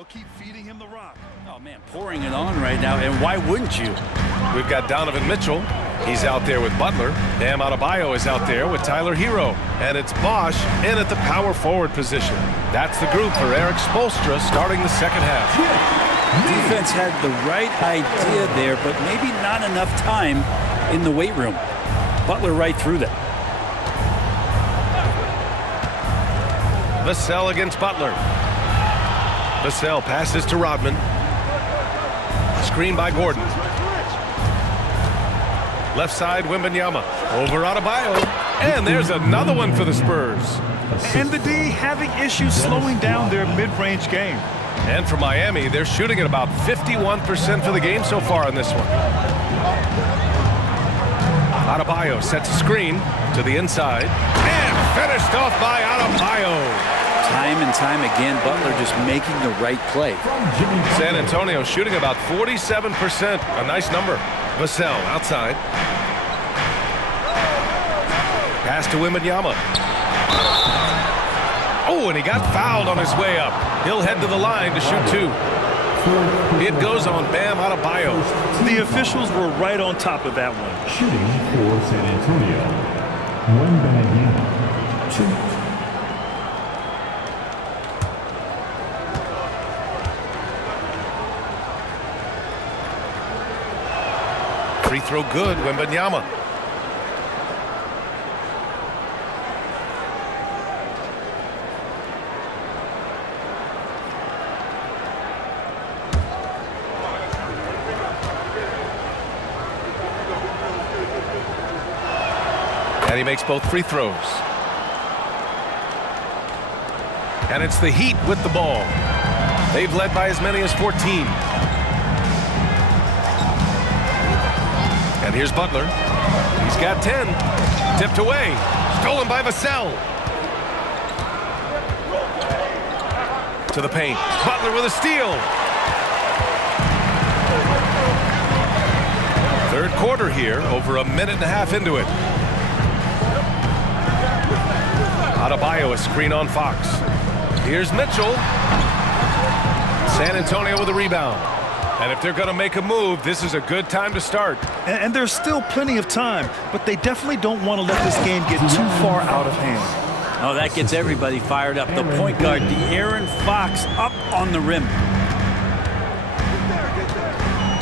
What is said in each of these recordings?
they'll keep feeding him the rock. Oh, man, pouring it on right now, and why wouldn't you? We've got Donovan Mitchell. He's out there with Butler. Bam Adebayo is out there with Tyler Hero. And it's Bosch in at the power forward position. That's the group for Eric Spoelstra starting the second half. Defense had the right idea there, but maybe not enough time in the weight room. Butler right through them. Vassell against Butler. Vassell passes to Rodman. Screen by Gordon. Left side, Wembanyama. Over Adebayo. And there's another one for the Spurs. And the D having issues slowing down their mid-range game. And for Miami, they're shooting at about 51% for the game so far in this one. Adebayo sets a screen to the inside. And finished off by Adebayo. Time and time again, Butler just making the right play. San Antonio shooting about 47%. A nice number. Vassell outside. Pass to Wembanyama. Oh, and he got fouled on his way up. He'll head to the line to shoot two. It goes on Bam Adebayo. The officials were right on top of that one. Shooting for San Antonio, Wembanyama, 2. Free throw good, Wembanyama. And he makes both free throws. And it's the Heat with the ball. They've led by as many as 14. And here's Butler. He's got 10. Tipped away. Stolen by Vassell. To the paint. Butler with a steal. Third quarter here, over a minute and a half into it. Adebayo, a screen on Fox. Here's Mitchell. San Antonio with a rebound. And if they're going to make a move, this is a good time to start. And there's still plenty of time, but they definitely don't want to let this game get too far out of hand. Oh, that gets everybody fired up. The point guard, De'Aaron Fox, up on the rim.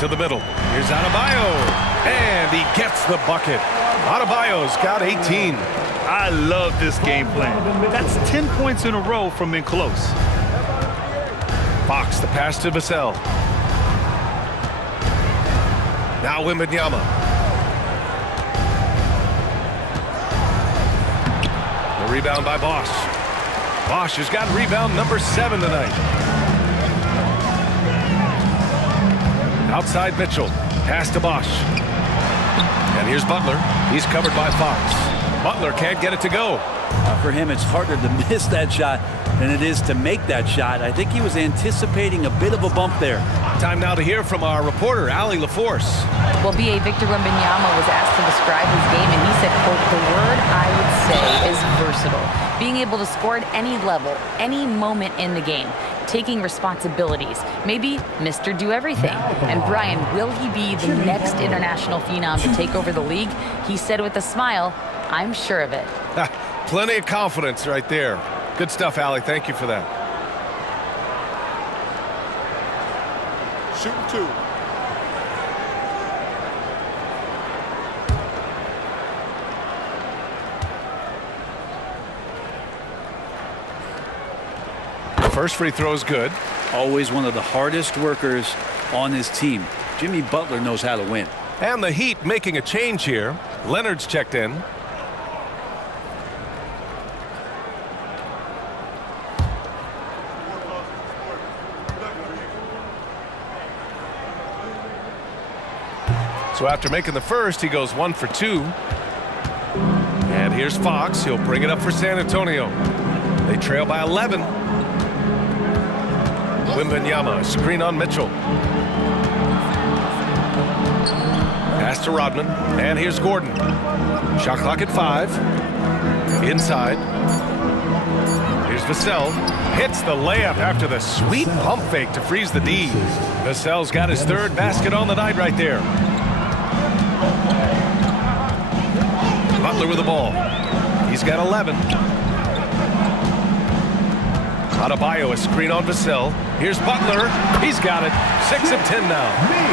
To the middle. Here's Adebayo. And he gets the bucket. Adebayo's got 18. I love this game plan. That's 10 points in a row from in close. Fox, the pass to Vassell. Now Wembanyama. The rebound by Bosch. Bosch has got rebound number 7 tonight. Outside Mitchell. Pass to Bosch. And here's Butler. He's covered by Fox. Butler can't get it to go. For him, it's harder to miss that shot than it is to make that shot. I think he was anticipating a bit of a bump there. Time now to hear from our reporter, Allie LaForce. Well, B.A. Victor Wembanyama was asked to describe his game, and he said, quote, "The word I would say is versatile. Being able to score at any level, any moment in the game, taking responsibilities, maybe Mr. Do-Everything." And Brian, will he be the next international phenom to take over the league? He said with a smile, "I'm sure of it." Plenty of confidence right there. Good stuff, Allie. Thank you for that. Shooting two. First free throw is good. Always one of the hardest workers on his team. Jimmy Butler knows how to win. And the Heat making a change here. Leonard's checked in. So after making the first, he goes 1 for 2. And here's Fox. He'll bring it up for San Antonio. They trail by 11. Wembanyama, screen on Mitchell. Pass to Rodman. And here's Gordon. Shot clock at 5. Inside. Here's Vassell. Hits the layup after the sweet pump fake to freeze the D. Vassell's got his third basket on the night right there. Butler with the ball. He's got 11. Adebayo, a screen on Vassell. Here's Butler. He's got it. 6 of 10 now.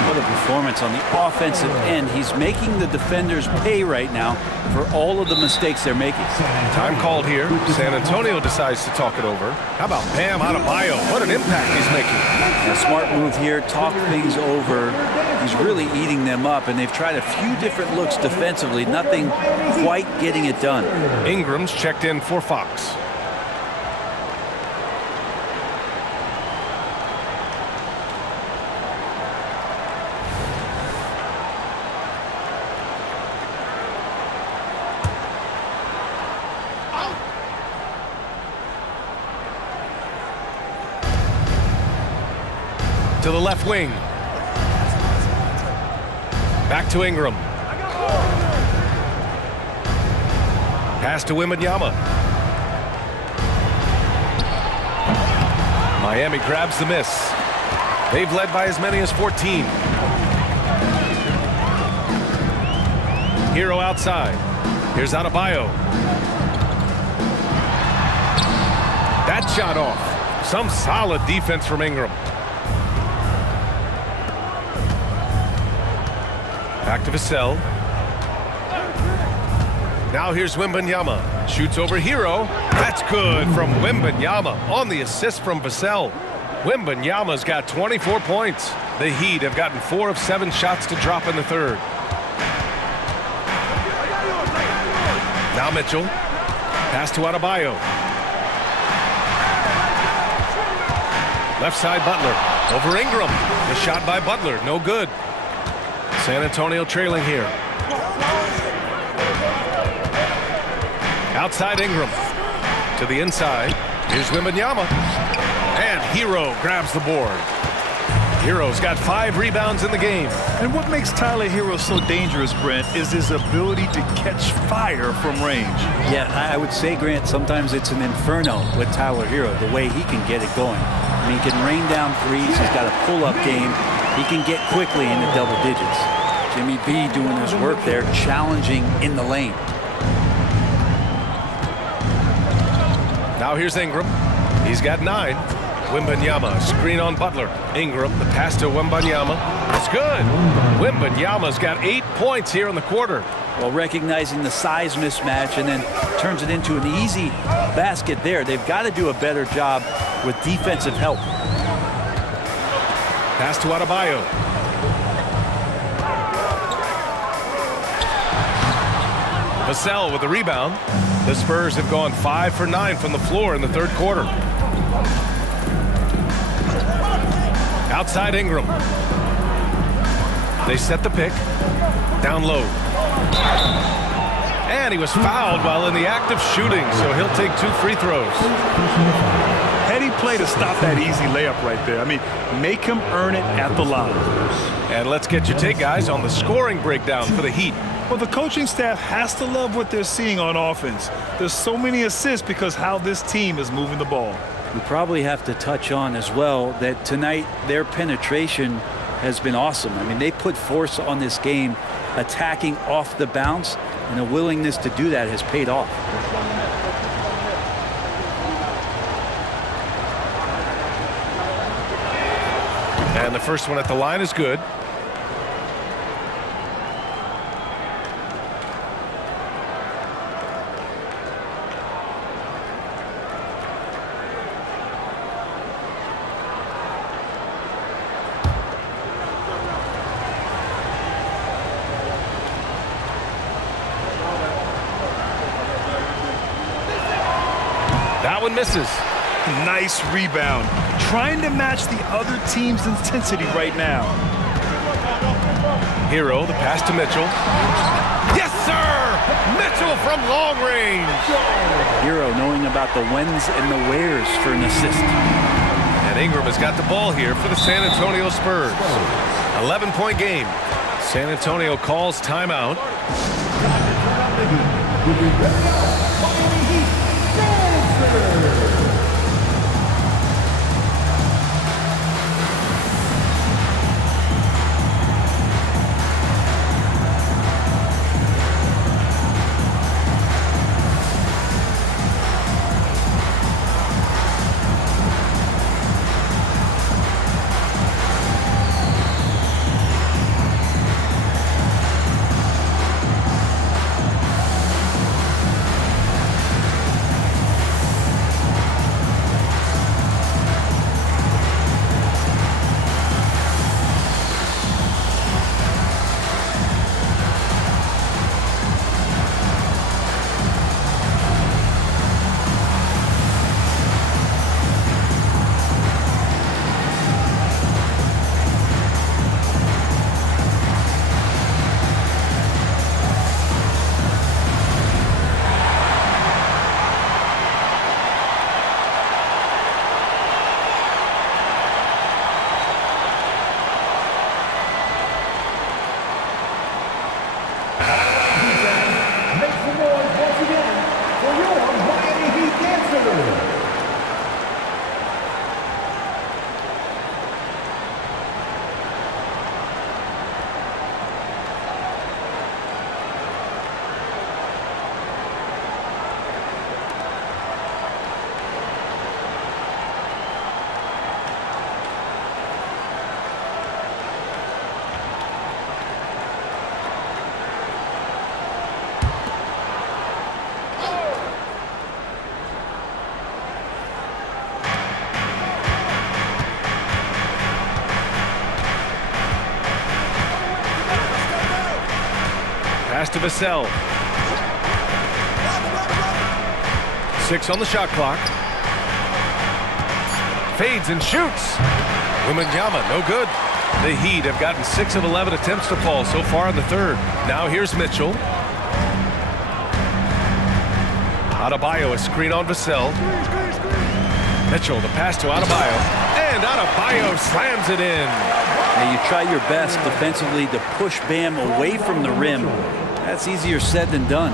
What a performance on the offensive end. He's making the defenders pay right now for all of the mistakes they're making. Time called here. San Antonio decides to talk it over. How about Bam Adebayo? What an impact he's making. A smart move here. Talk things over. He's really eating them up, and they've tried a few different looks defensively. Nothing quite getting it done. Ingram's checked in for Fox. To the left wing. Back to Ingram. Pass to Wembanyama. Miami grabs the miss. They've led by as many as 14. Hero outside. Here's Adebayo. That shot off. Some solid defense from Ingram. Back to Vassell. Now here's Wembanyama. Shoots over Hero. That's good from Wembanyama on the assist from Vassell. Wembanyama's got 24 points. The Heat have gotten 4 of 7 shots to drop in the third. Now Mitchell. Pass to Adebayo. Left side Butler. Over Ingram. The shot by Butler. No good. San Antonio trailing here. Outside Ingram. To the inside. Here's Wembanyama. And Hero grabs the board. Hero's got 5 rebounds in the game. And what makes Tyler Hero so dangerous, Brent, is his ability to catch fire from range. Yeah, I would say, Grant, sometimes it's an inferno with Tyler Hero, the way he can get it going. I mean, he can rain down threes. He's got a pull-up game. He can get quickly into double digits. Jimmy B doing his work there, challenging in the lane. Now here's Ingram. He's got 9. Wembanyama, screen on Butler. Ingram, the pass to Wembanyama. It's good. Wembanyama's got 8 points here in the quarter. Well, recognizing the size mismatch and then turns it into an easy basket there. They've got to do a better job with defensive help. Pass to Adebayo. Vassell with the rebound. The Spurs have gone 5 for 9 from the floor in the third quarter. Outside Ingram. They set the pick. Down low. And he was fouled while in the act of shooting, so he'll take 2 free throws. Heady play to stop that easy layup right there. I mean, make him earn it at the line. And let's get your take, guys, on the scoring breakdown for the Heat. Well, the coaching staff has to love what they're seeing on offense. There's so many assists because how this team is moving the ball. We probably have to touch on as well that tonight their penetration has been awesome. I mean, they put force on this game, attacking off the bounce, and a willingness to do that has paid off. And the first one at the line is good. That one misses. Nice rebound. Trying to match the other team's intensity right now. Hero, the pass to Mitchell. Yes, sir! Mitchell from long range. Hero knowing about the whens and the wheres for an assist. And Ingram has got the ball here for the San Antonio Spurs. 11-point game. San Antonio calls timeout. Pass to Vassell. 6 on the shot clock. Fades and shoots. Wembanyama, no good. The Heat have gotten 6 of 11 attempts to fall so far in the third. Now here's Mitchell. Adebayo, a screen on Vassell. Mitchell, the pass to Adebayo. And Adebayo slams it in. Now you try your best defensively to push Bam away from the rim. That's easier said than done.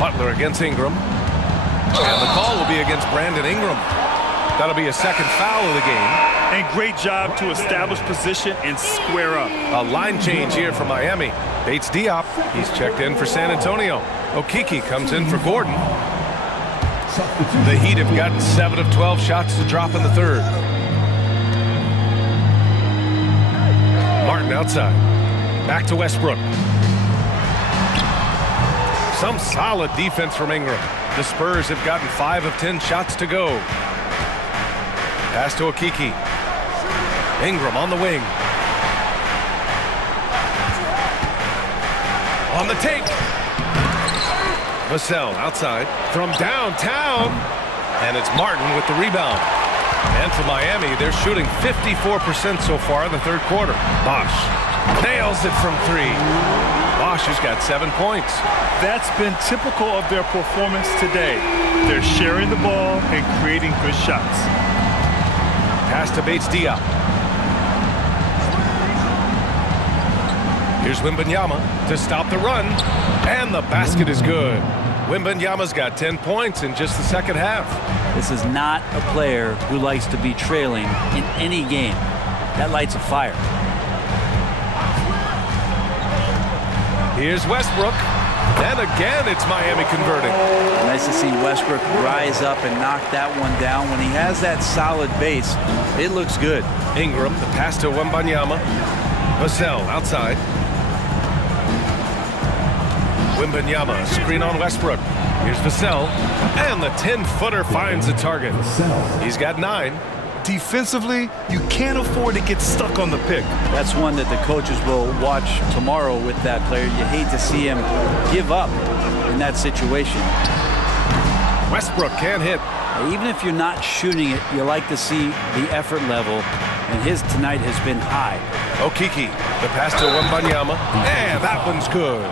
Butler against Ingram. And the call will be against Brandon Ingram. That'll be a second foul of the game. And great job to establish position and square up. A line change here for Miami. Bates Diop, he's checked in for San Antonio. Okeke comes in for Gordon. The Heat have gotten 7 of 12 shots to drop in the third. Martin outside. Back to Westbrook. Some solid defense from Ingram. The Spurs have gotten 5 of 10 shots to go. Pass to Okeke. Ingram on the wing. On the take. Vassell outside from downtown. And it's Martin with the rebound. And for Miami, they're shooting 54% so far in the third quarter. Bosh nails it from 3. Bosh has got 7 points. That's been typical of their performance today. They're sharing the ball and creating good shots. Pass to Bates Diop. Here's Wembanyama to stop the run. And the basket is good. Wembanyama's got 10 points in just the second half. This is not a player who likes to be trailing in any game. That lights a fire. Here's Westbrook. And again, it's Miami converting. Nice to see Westbrook rise up and knock that one down. When he has that solid base, it looks good. Ingram, the pass to Wembanyama. Vassell outside. Wembanyama, screen on Westbrook. Here's Vassell. And the 10-footer finds the target. He's got 9. Defensively, you can't afford to get stuck on the pick. That's one that the coaches will watch tomorrow with that player. You hate to see him give up in that situation. Westbrook can't hit. Even if you're not shooting it, you like to see the effort level, and his tonight has been high. Okeke, the pass to Wembanyama, and that one's good.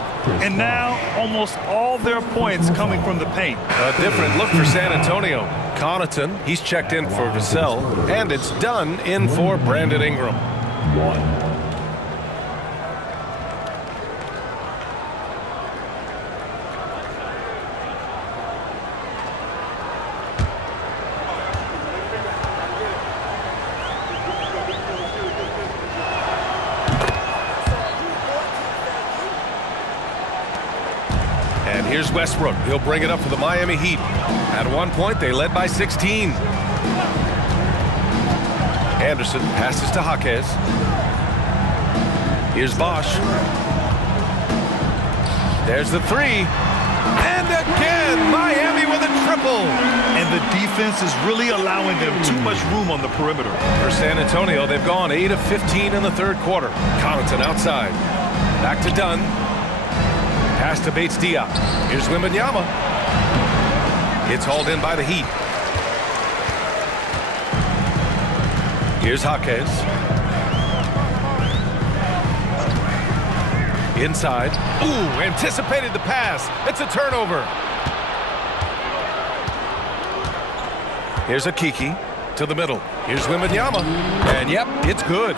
And now, almost all their points coming from the paint. A different look for San Antonio. Connaughton, he's checked in for Vassell, and it's done in for Brandon Ingram. 1. And here's Westbrook. He'll bring it up for the Miami Heat. At one point, they led by 16. Anderson passes to Jaquez. Here's Bosh. There's the 3. And again, Miami with a triple. And the defense is really allowing them too much room on the perimeter. For San Antonio, they've gone 8 of 15 in the third quarter. Connaughton outside. Back to Dunn. Pass to Bates Diop. Here's Wembanyama. It's hauled in by the Heat. Here's Jaquez. Inside. Ooh, anticipated the pass. It's a turnover. Here's Okeke to the middle. Here's Wembanyama. And yep, it's good.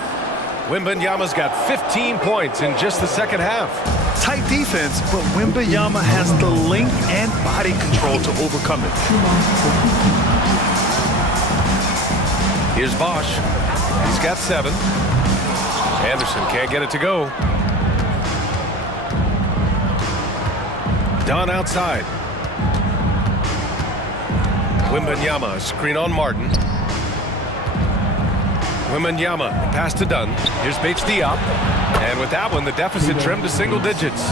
Wembanyama's got 15 points in just the second half. Tight defense, but Wembanyama has the length and body control to overcome it. Here's Bosh. He's got 7. Anderson can't get it to go. Dunn outside. Wembanyama, screen on Martin. Wembanyama, pass to Dunn. Here's Bates Diop. And with that one, the deficit trimmed to single digits.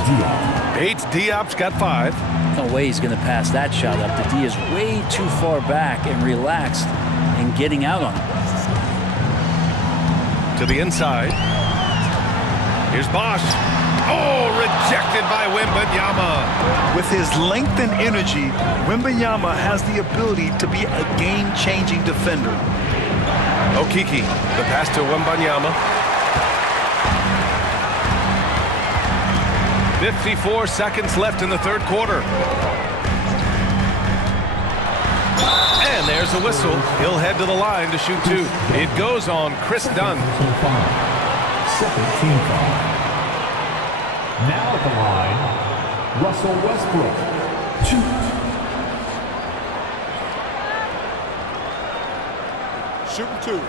Bates Diop's got 5. No way he's going to pass that shot up. The D is way too far back and relaxed and getting out on it. To the inside. Here's Bosch. Oh, rejected by Wembanyama. With his length and energy, Wembanyama has the ability to be a game-changing defender. Okiki, the pass to Wembanyama. 54 seconds left in the third quarter. And there's a whistle. He'll head to the line to shoot two. It goes on Chris Dunn. Second team foul. Now at the line, Russell Westbrook. Shooting two.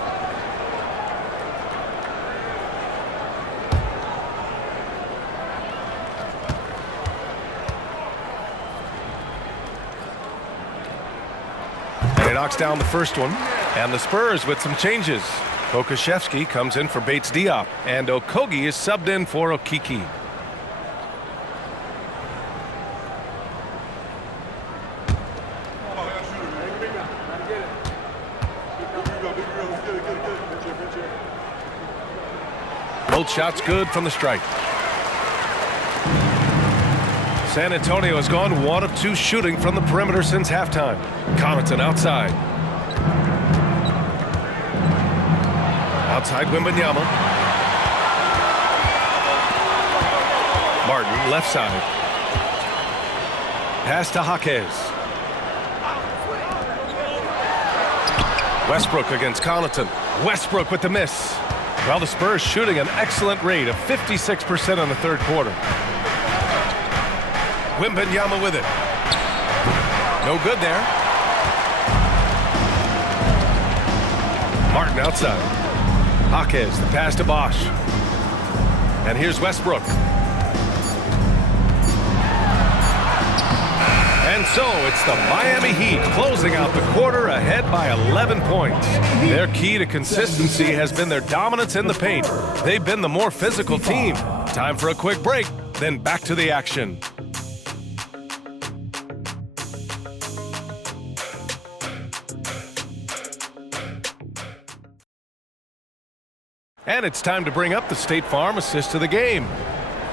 And he knocks down the first one. And the Spurs with some changes. Pokusevski comes in for Bates Diop. And Okogie is subbed in for Okiki. Both shots good from the strike. San Antonio has gone 1 of 2 shooting from the perimeter since halftime. Connaughton outside. Outside Wembanyama. Martin left side. Pass to Jaquez. Westbrook against Connaughton. Westbrook with the miss. Well, the Spurs shooting an excellent rate of 56% in the third quarter. Wembanyama with it. No good there. Martin outside. Jaquez, the pass to Bosch. And here's Westbrook. And so it's the Miami Heat closing out the quarter ahead by 11 points. Their key to consistency has been their dominance in the paint. They've been the more physical team. Time for a quick break, then back to the action. And it's time to bring up the State Farm assist of the game.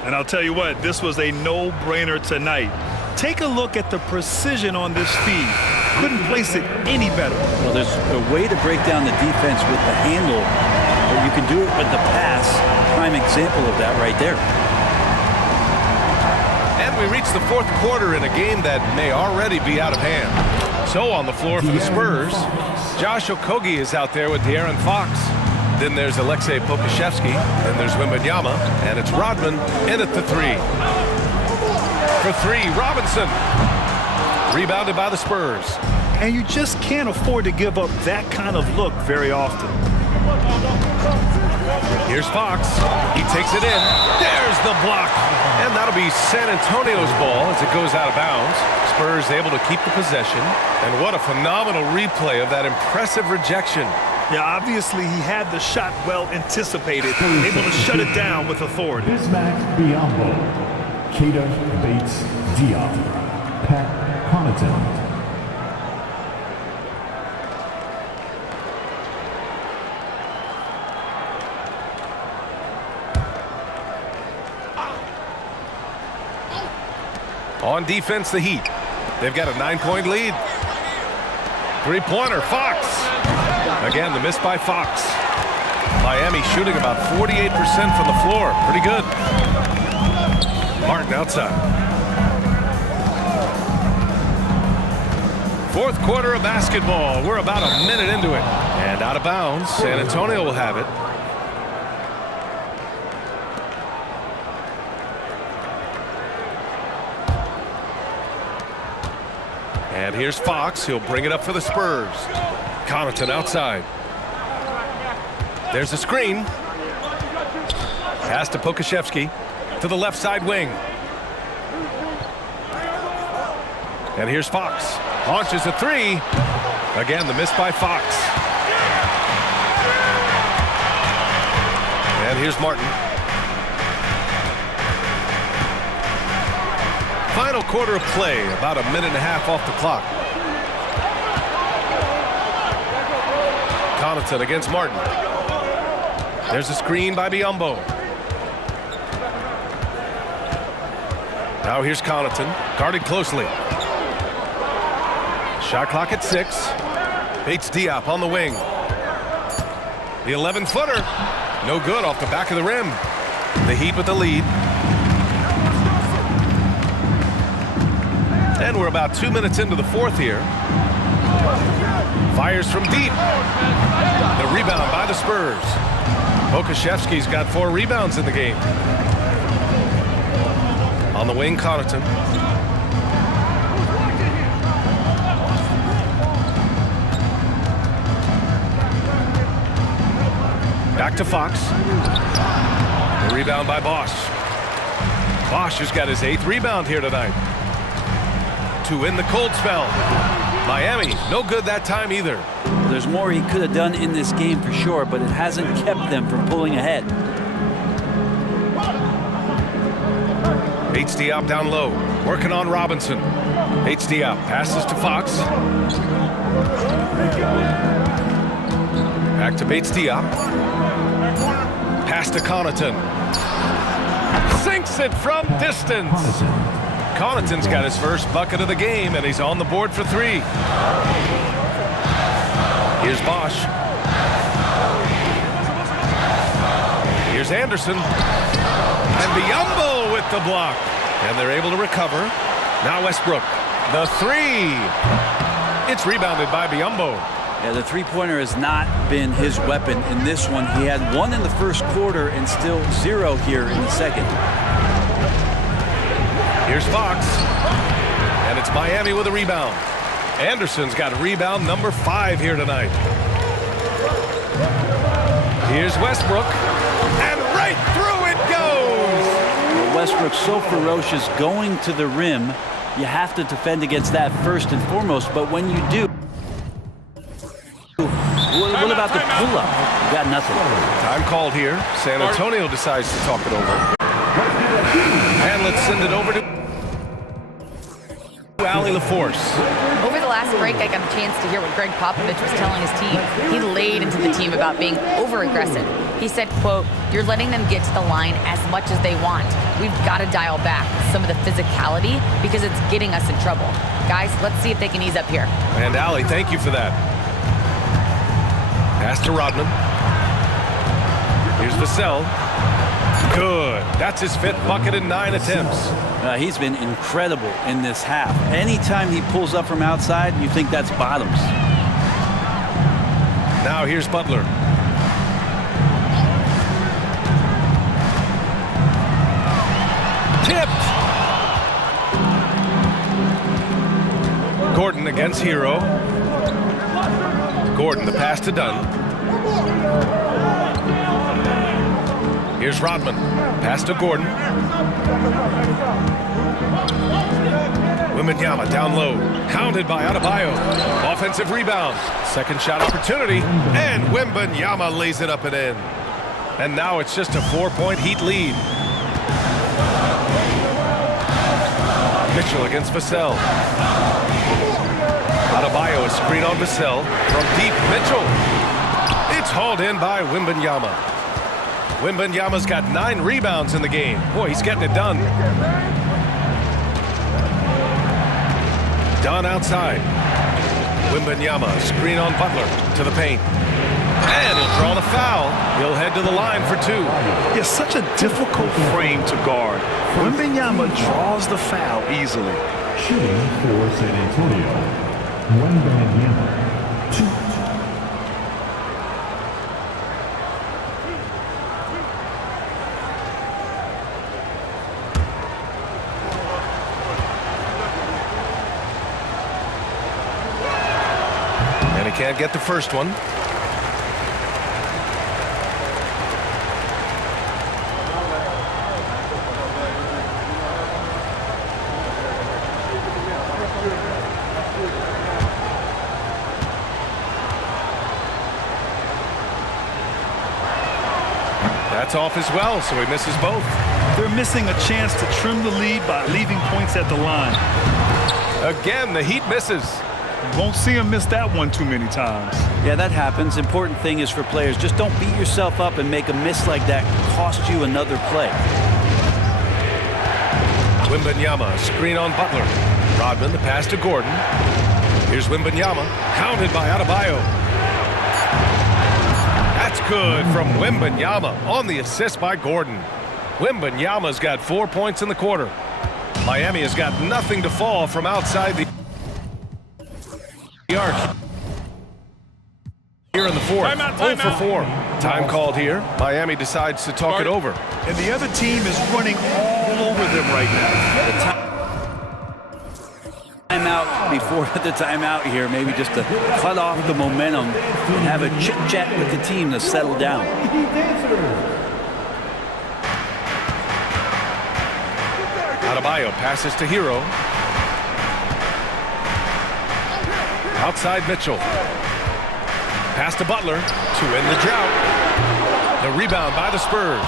And I'll tell you what, this was a no-brainer tonight. Take a look at the precision on this feed. Couldn't place it any better. Well, there's a way to break down the defense with the handle, but you can do it with the pass. Prime example of that right there. And we reach the fourth quarter in a game that may already be out of hand. So on the floor for the Spurs, Josh Okogie is out there with De'Aaron Fox. Then there's Alexei Pokusevski. Then there's Wembanyama. And it's Rodman in at the three. For three, Robinson. Rebounded by the Spurs. And you just can't afford to give up that kind of look very often. Here's Fox. He takes it in. There's the block. And that'll be San Antonio's ball as it goes out of bounds. Spurs able to keep the possession. And what a phenomenal replay of that impressive rejection. Yeah, obviously he had the shot well anticipated, able to shut it down with authority. Bismack Biyombo. Keita Bates Diop. Pat Connaughton. On defense, the Heat. They've got a 9-point lead. Three-pointer, Fox. Again, the miss by Fox. Miami shooting about 48% from the floor. Pretty good. Martin outside. Fourth quarter of basketball. We're about a minute into it. And out of bounds. San Antonio will have it. And here's Fox. He'll bring it up for the Spurs. Connaughton outside. There's a screen. Pass to Pokusevski to the left side wing. And here's Fox. Launches a three. Again, the miss by Fox. And here's Martin. Final quarter of play, about a minute and a half off the clock. Connaughton against Martin. There's a screen by Biyombo. Now here's Connaughton, guarded closely. Shot clock at 6. Bates Diop on the wing. The 11-footer. No good off the back of the rim. The Heat with the lead. And we're about 2 minutes into the fourth here. Fires from deep. The rebound by the Spurs. Okashevsky's got 4 rebounds in the game. On the wing, Connaughton. Back to Fox. The rebound by Bosch. Bosch has got his 8th rebound here tonight. To win the cold spell. Miami, no good that time either. There's more he could have done in this game for sure, but it hasn't kept them from pulling ahead. Bates Diop down low, working on Robinson. Bates Diop passes to Fox. Back to Bates Diop. Pass to Connaughton. Sinks it from distance. Connaughton's got his first bucket of the game, and he's on the board for 3. Here's Bosch. Here's Anderson. And Biyombo with the block. And they're able to recover. Now Westbrook. The 3. It's rebounded by Biyombo. Yeah, the three-pointer has not been his weapon in this one. He had 1 in the first quarter and still 0 here in the second. Here's Fox. And it's Miami with a rebound. Anderson's got rebound number 5 here tonight. Here's Westbrook. And right through it goes! Well, Westbrook's so ferocious going to the rim. You have to defend against that first and foremost, but when you do, what about the pull-up? You got nothing. Time called here. San Antonio decides to talk it over. And let's send it over to Allie LaForce. Over the last break, I got a chance to hear what Greg Popovich was telling his team. He laid into the team about being over-aggressive. He said, quote, "You're letting them get to the line as much as they want. We've got to dial back some of the physicality because it's getting us in trouble. Guys, let's see if they can ease up here." And Allie, thank you for that. Pass to Rodman. Here's Vassell. Good. That's his 5th bucket in 9 attempts. He's been incredible in this half. Anytime he pulls up from outside, you think that's bottoms. Now here's Butler. Tipped. Gordon against Hero. Gordon, the pass to Dunn. Here's Rodman. Pass to Gordon. Wembanyama down low. Counted by Adebayo. Offensive rebound. Second shot opportunity. And Wembanyama lays it up and in. And now it's just a 4-point Heat lead. Mitchell against Vassell. Adebayo, a screen on Vassell. From deep, Mitchell. It's hauled in by Wembanyama. Wembanyama's got 9 rebounds in the game. Boy, he's getting it done. Dunn outside. Wembanyama, screen on Butler to the paint. And he'll draw the foul. He'll head to the line for 2. It's such a difficult frame to guard. Wembanyama draws the foul easily. Shooting for San Antonio, Wembanyama, 2. And he can't get the first one. That's off as well, so he misses both. They're missing a chance to trim the lead by leaving points at the line. Again, the Heat misses. Won't see him miss that one too many times. Yeah, that happens. Important thing is for players, just don't beat yourself up and make a miss like that cost you another play. Wembanyama, screen on Butler. Rodman, the pass to Gordon. Here's Wembanyama, hounded by Adebayo. That's good from Wembanyama on the assist by Gordon. Wembanyama's got 4 points in the quarter. Miami has got nothing to fall from outside the arc. Here in the fourth, 0 for 4. Time called here. Miami decides to talk it over. And the other team is running all over them right now. Timeout before the timeout here, maybe just to cut off the momentum and have a chit-chat with the team to settle down. Adebayo passes to Hero. Outside Mitchell. Pass to Butler to end the drought. The rebound by the Spurs.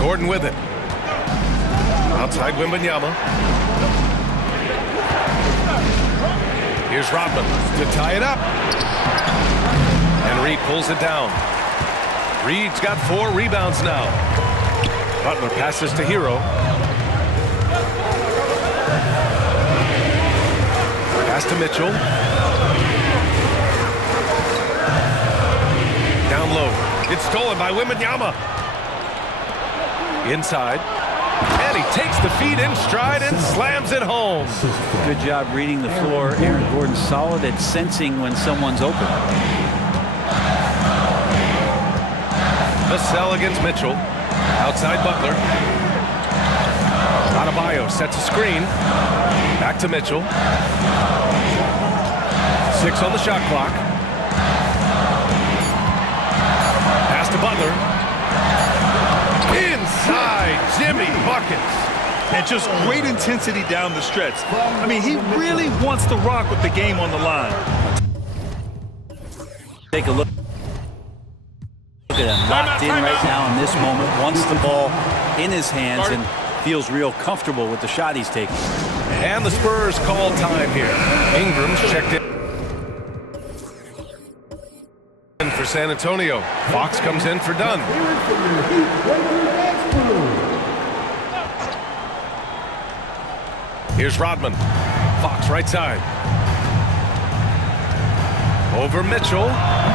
Gordon with it. Outside Wembanyama. Here's Rodman to tie it up. And Reed pulls it down. Reed's got 4 rebounds now. Butler passes to Hero. Pass to Mitchell. Down low. It's stolen by Wembanyama. Inside. And he takes the feed in stride and slams it home. Good job reading the floor. Aaron Gordon solid at sensing when someone's open. Vassell against Mitchell. Outside Butler. Adebayo sets a screen. Back to Mitchell. 6 on the shot clock. Pass to Butler. Inside, Jimmy buckets. And just great intensity down the stretch. I mean, he really wants to rock with the game on the line. Take a look. Look at him locked in right now in this moment. Wants the ball in his hands and feels real comfortable with the shot he's taking. And the Spurs call time here. Ingram's checked in for San Antonio. Fox comes in for Dunn. Here's Rodman. Fox right side. Over Mitchell.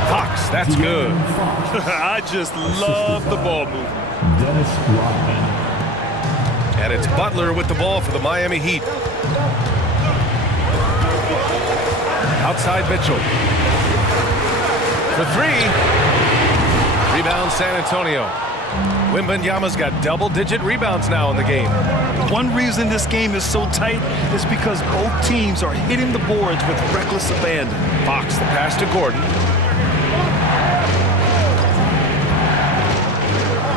Fox, that's good. I just love the ball movement. Dennis Rodman. And it's Butler with the ball for the Miami Heat. Outside Mitchell. For 3. Rebound San Antonio. Wembanyama's got double-digit rebounds now in the game. One reason this game is so tight is because both teams are hitting the boards with reckless abandon. Fox, the pass to Gordon.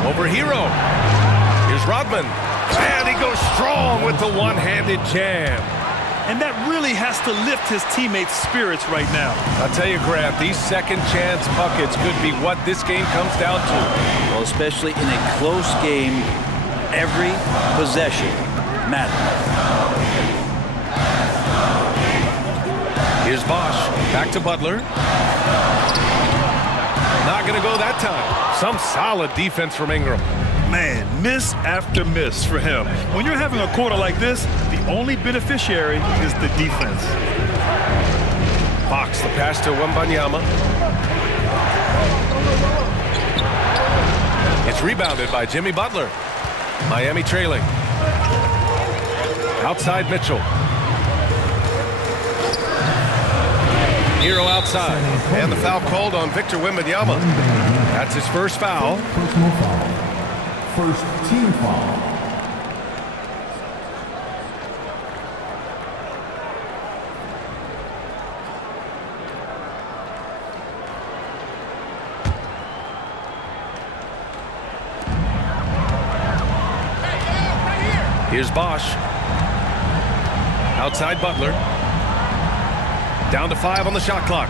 Over Hero. Here's Rodman. And he goes strong with the one-handed jam. And that really has to lift his teammates' spirits right now. I'll tell you, Grant, these second-chance buckets could be what this game comes down to. Well, especially in a close game, every possession matters. Here's Bosch. Back to Butler. Not going to go that time. Some solid defense from Ingram. Man, miss after miss for him. When you're having a quarter like this, the only beneficiary is the defense. Fox, the pass to Wembanyama. It's rebounded by Jimmy Butler. Miami trailing. Outside Mitchell. Hero outside. And the foul called on Victor Wembanyama. That's his first foul. Personal foul. First team foul. Here's Bosch. Outside Butler. Down to 5 on the shot clock.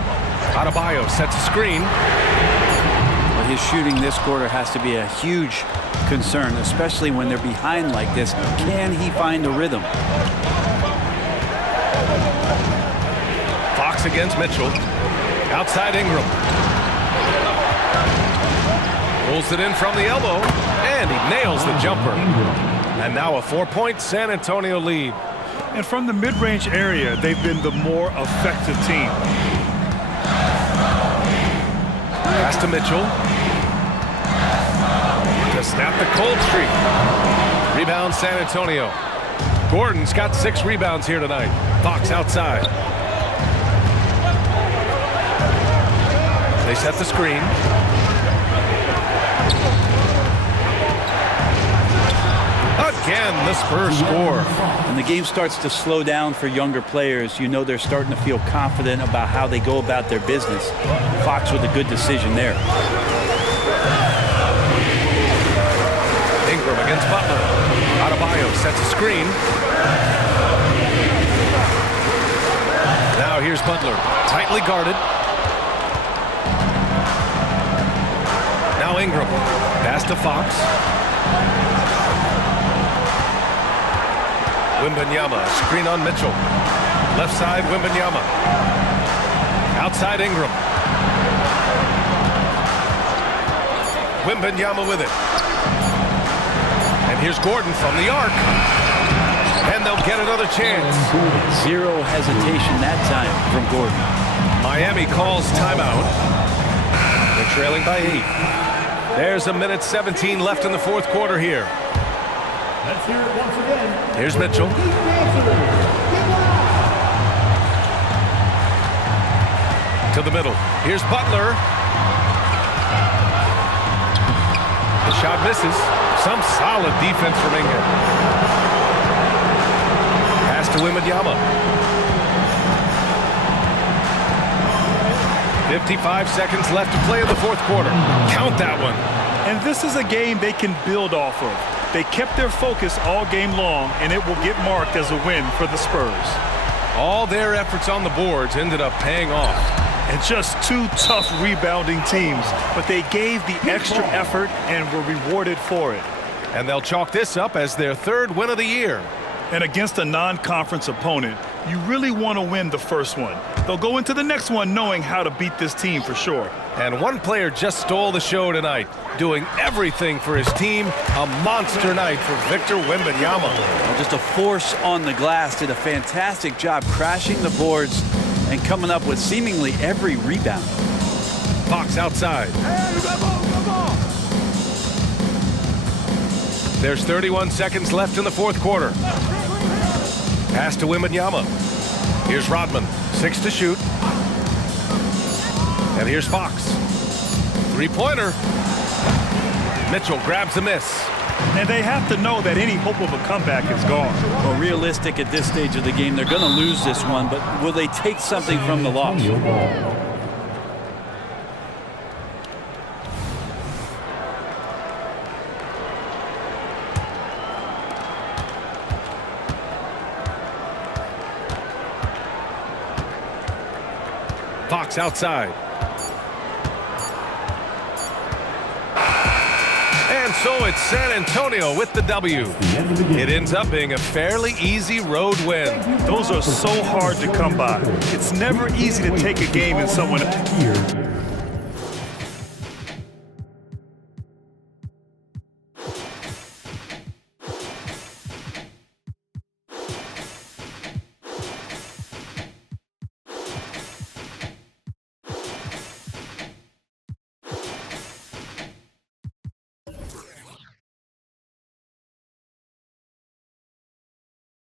Adebayo sets a screen. But his shooting this quarter has to be a huge concern, especially when they're behind like this. Can he find a rhythm? Fox against Mitchell. Outside Ingram. Pulls it in from the elbow, and he nails the jumper. And now a 4-point San Antonio lead. And from the mid-range area, they've been the more effective team. Pass to Mitchell. To snap the cold streak. Rebound San Antonio. Gordon's got 6 rebounds here tonight. Fox outside. They set the screen. Again, the Spurs score. When the game starts to slow down for younger players, you know they're starting to feel confident about how they go about their business. Fox with a good decision there. Ingram against Butler. Adebayo sets a screen. Now here's Butler, tightly guarded. Now Ingram, pass to Fox. Wembanyama, screen on Mitchell. Left side, Wembanyama. Outside, Ingram. Wembanyama with it. And here's Gordon from the arc. And they'll get another chance. Zero hesitation that time from Gordon. Miami calls timeout. They're trailing by 8. There's a minute 17 left in the fourth quarter here. Let's hear it once again. Here's Mitchell. To the middle. Here's Butler. The shot misses. Some solid defense from Ingram. Pass to Wembanyama. 55 seconds left to play in the fourth quarter. Count that one. And this is a game they can build off of. They kept their focus all game long, and it will get marked as a win for the Spurs. All their efforts on the boards ended up paying off. And just 2 tough rebounding teams, but they gave the extra effort and were rewarded for it. And they'll chalk this up as their 3rd win of the year. And against a non-conference opponent, you really want to win the first one. They'll go into the next one knowing how to beat this team for sure. And one player just stole the show tonight, doing everything for his team. A monster night for Victor Wembanyama. Well, just a force on the glass. Did a fantastic job crashing the boards and coming up with seemingly every rebound. Fox outside. There's 31 seconds left in the fourth quarter. Pass to Wembanyama. Here's Rodman, 6 to shoot. And here's Fox. 3-pointer. Mitchell grabs a miss. And they have to know that any hope of a comeback is gone. Well, realistic at this stage of the game, they're going to lose this one, but will they take something from the loss? Fox outside. And so it's San Antonio with the W. It ends up being a fairly easy road win. Those are so hard to come by. It's never easy to take a game in someone.